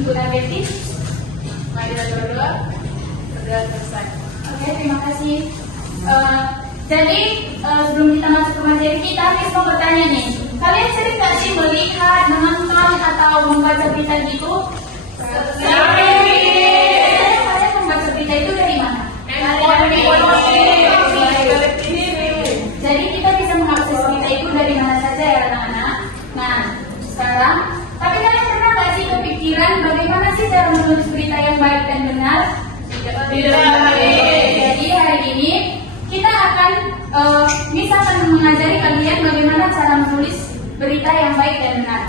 untuk diabetes. Mari kita berdua selesai. Oke, terima kasih. Jadi sebelum kita masuk ke materi kita, mau bertanya nih. Kalian sering nggak sih melihat, menonton atau membaca berita gitu? Sering. Kalian membaca berita itu dari mana? Jadi kita bisa mengakses berita itu dari mana saja ya anak-anak. Nah, sekarang, tapi kalian pernah nggak sih kepikiran bagaimana sih cara menulis berita yang baik dan benar? Tidak. Jadi hari ini kita akan misalkan mengajari kalian bagaimana cara menulis berita yang baik dan benar.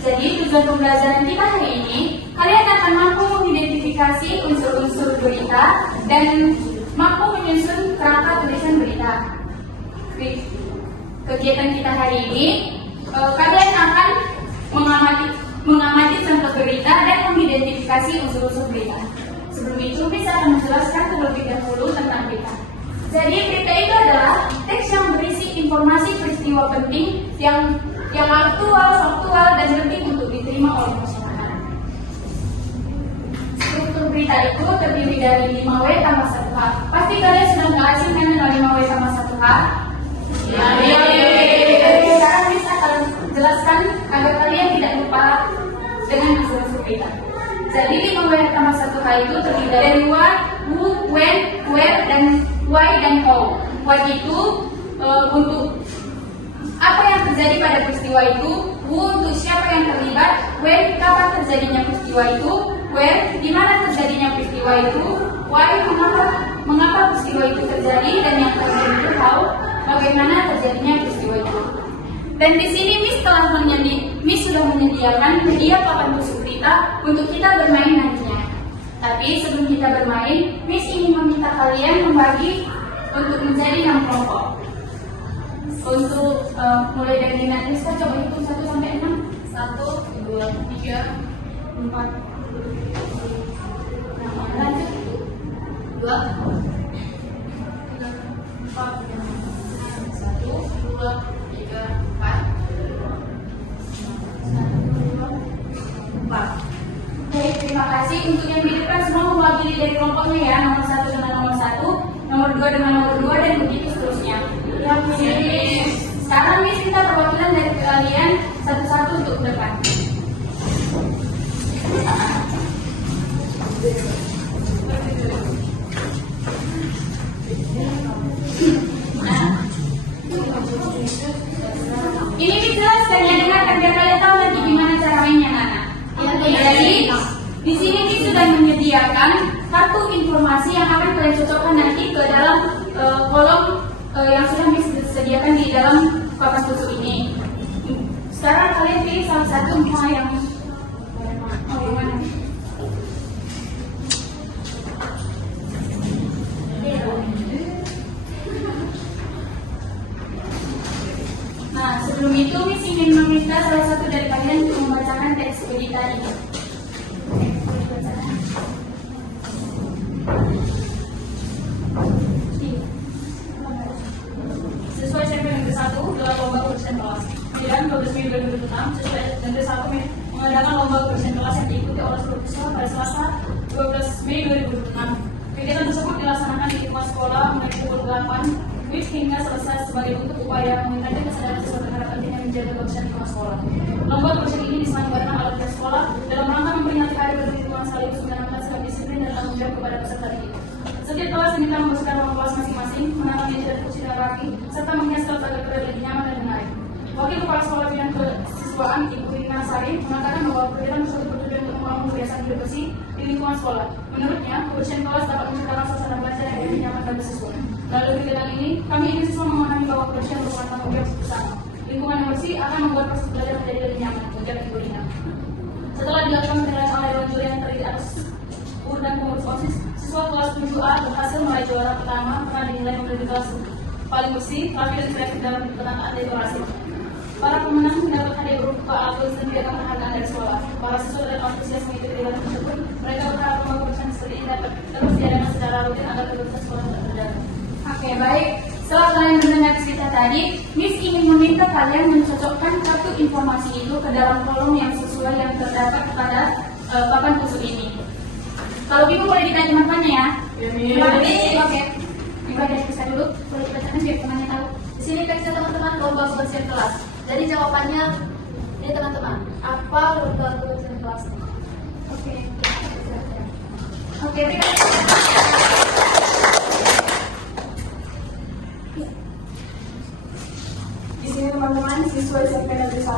Jadi tujuan pembelajaran kita hari ini, kalian akan mampu mengidentifikasi unsur-unsur berita dan mampu menyusun kerangka tulisan berita. Kegiatan kita hari ini, kalian akan mengamati contoh berita dan mengidentifikasi unsur-unsur berita. Sebelum itu, bisa akan menjelaskan terlebih dahulu tentang berita. Jadi berita itu adalah teks yang berisi informasi peristiwa penting yang aktual, faktual, dan penting untuk diterima oleh masyarakat. Struktur berita itu terdiri dari 5W tambah 1H. Pasti kalian sudah nggak asing kan dengan 5W tambah 1H? Ya. Sekarang bisa kalian jelaskan agar kalian tidak lupa dengan unsur-unsur berita. Jadi 5W tambah 1H itu terdiri dari what, who, when, where, dan why dan how. What itu untuk apa yang terjadi pada peristiwa itu, who untuk siapa yang terlibat, when kapan terjadinya peristiwa itu, where di mana terjadinya peristiwa itu, why mengapa peristiwa itu terjadi, dan yang terakhir itu how bagaimana terjadinya peristiwa itu. Dan di sini Miss sudah menyediakan media papan tusuk berita untuk kita bermain nantinya. Tapi sebelum kita bermain, Miss ingin meminta kalian membagi untuk menjadi 6 kelompok. Untuk mulai dari minat Miss, coba hitung 1 sampai 6. 1, 2, 3, 4. Lanjut. 2, 3, 4. 1, 2, 3, 4. 1, 2, 4. Oke, terima kasih. Untuk yang di depan semua mewakili dari kelompoknya ya. Nomor 1 dengan nomor 1, nomor 2 dengan nomor 2, dan begitu seterusnya. Ya, sekarang Miss minta perwakilan dari kalian satu-satu untuk ke depan. Ini dijelaskan ya, dengarkan biar kalian tahu nanti gimana cara mainnya, anak. Jadi di sini kita sudah menyediakan satu informasi yang akan kalian cocokkan nanti ke dalam kolom yang sudah disediakan di dalam papan tusuk ini. Sekarang kalian pilih salah satu yang yang mana? Nah, sebelum itu Miss ingin meminta salah satu dari kalian untuk membacakan teks berita ini. Sesuai segmen yang ke-1 adalah lomba kebersihan kelas. Kemudian 12 Mei 2006 sesuai yang ke-1 mengadakan lomba kebersihan kelas yang diikuti oleh seluruh siswa pada Selasa 12 Mei 2006. Kegiatan tersebut dilaksanakan di lingkungan sekolah mulai pukul 8 hingga selesai sebagai bentuk upaya meningkatkan kesadaran siswa terhadap pentingnya menjaga kebersihan lingkungan sekolah. Lomba kebersihan ini diselenggarakan oleh pihak sekolah dalam rangka memperingati hari berlingkungan sekaligus menanamkan sikap disiplin dan tanggung jawab kepada peserta didik. Setiap kelas diminta membersihkan ruang kelas masing-masing, menanam meja dan kursi dan rapi, serta menghias kelas agar terlihat lebih nyaman dan menarik. Wakil Kepala Sekolah Bidang Kesiswaan Ibu Rina Sari mengatakan bahwa kegiatan tersebut bertujuan untuk membangun kebiasaan hidup bersih di lingkungan sekolah. Menurutnya, kebersihan kelas dapat menciptakan suasana belajar yang lebih nyaman bagi siswa. Melalui kegiatan ini, kami ingin siswa memahami bahwa kebersihan merupakan tanggung jawab bersama. Lingkungan yang bersih akan membuat proses belajar menjadi lebih nyaman, ujar Ibu Rina. Setelah dilakukan penilaian oleh dewan juri yang terdiri atas guru dan pengurus OSIS, siswa kelas 7A berhasil meraih juara pertama karena dinilai memiliki kelas paling bersih, rapi dan kreatif dalam penataan dekorasi. Para pemenang mendapat hadiah berupa album dan piagam penghargaan dari sekolah. Para siswa dan antusias mengikuti kegiatan tersebut. Mereka berharap bahwa kebersihan seperti ini dapat terus diadakan secara rutin agar kebersihan sekolah tetap terjaga. Oke, baik. Setelah kalian mendengar cerita tadi, Miss ingin meminta kalian mencocokkan satu informasi itu ke dalam kolom yang sesuai yang terdapat pada papan khusus ini. Kalau Ibu boleh ditanya teman-temannya ya. Terima kasih. Oke. Ibu ada bisa dulu. Boleh dibacakan biar temannya tahu. Di sini teksnya teman-teman, lomba kebersihan kelas. Jadi jawabannya ini teman-teman. Apa lomba kebersihan kelas? Oke. Oke, terima kasih. Di sini teman-teman siswa SMP Negeri 1.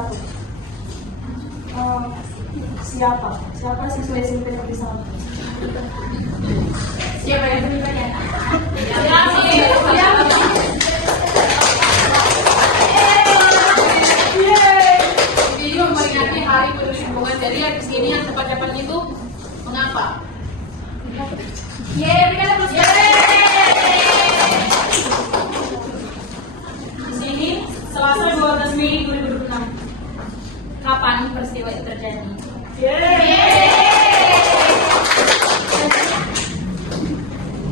Siapa siswa SMP Negeri 1? Siapa yang bertanya? Ini memperingati Hari Peduli Lingkungan. Jadi yang di sini yang tepat-tepatnya itu mengapa? Berikan tepuk tangan. Di sini Selasa 12 Mei 2026. Kapan peristiwa itu terjadi?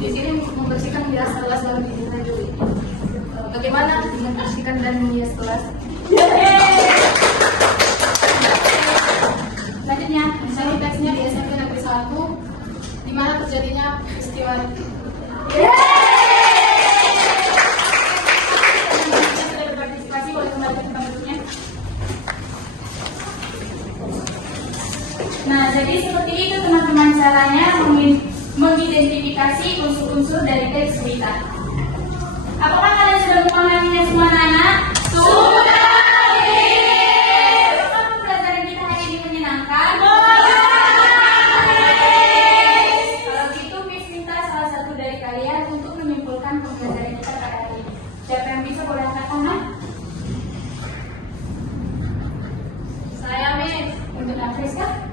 Di sini membersihkan hias kelas baru dilanjut. Bagaimana membersihkan dan menghias kelas? Selanjutnya, misalnya teksnya di SMP Negeri 1, di mana terjadinya peristiwa itu. Sudah berpartisipasi, boleh kembali ke tempat duduknya. Nah, jadi seperti itu teman-teman caranya mengidentifikasi unsur-unsur dari teks cerita. Apakah kalian sudah memahaminya semua anak? Sudah. Apakah pembelajaran kita hari ini menyenangkan? Kalau gitu, Miss minta salah satu dari kalian untuk menyimpulkan pembelajaran kita pada hari ini. Siapa yang bisa boleh angkat tangan? Saya Miss. Untuk Afriska?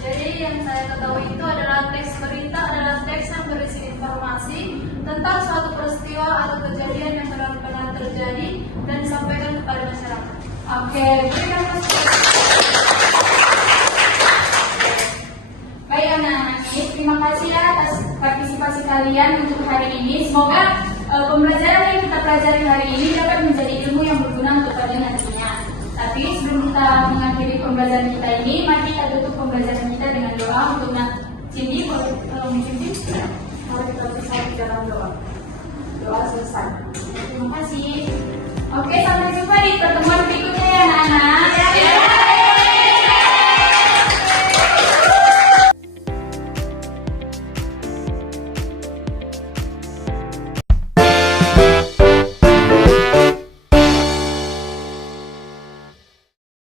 Jadi yang saya ketahui itu adalah teks berita adalah teks yang berisi informasi tentang suatu peristiwa atau kejadian yang benar-benar terjadi dan disampaikan kepada masyarakat. Oke, terima kasih. Baik anak-anak, terima kasih ya atas partisipasi kalian untuk hari ini. Semoga pembelajaran yang kita pelajari hari ini dapat menjadi ilmu yang berguna untuk kalian nantinya. Tapi sebelum kita mengakhiri pembelajaran kita ini, mari kita tutup pembelajaran kita dengan doa untuk Cindy. Boleh Cindy? Mari kita bersama di dalam doa. Doa selesai. Terima kasih. Oke, sampai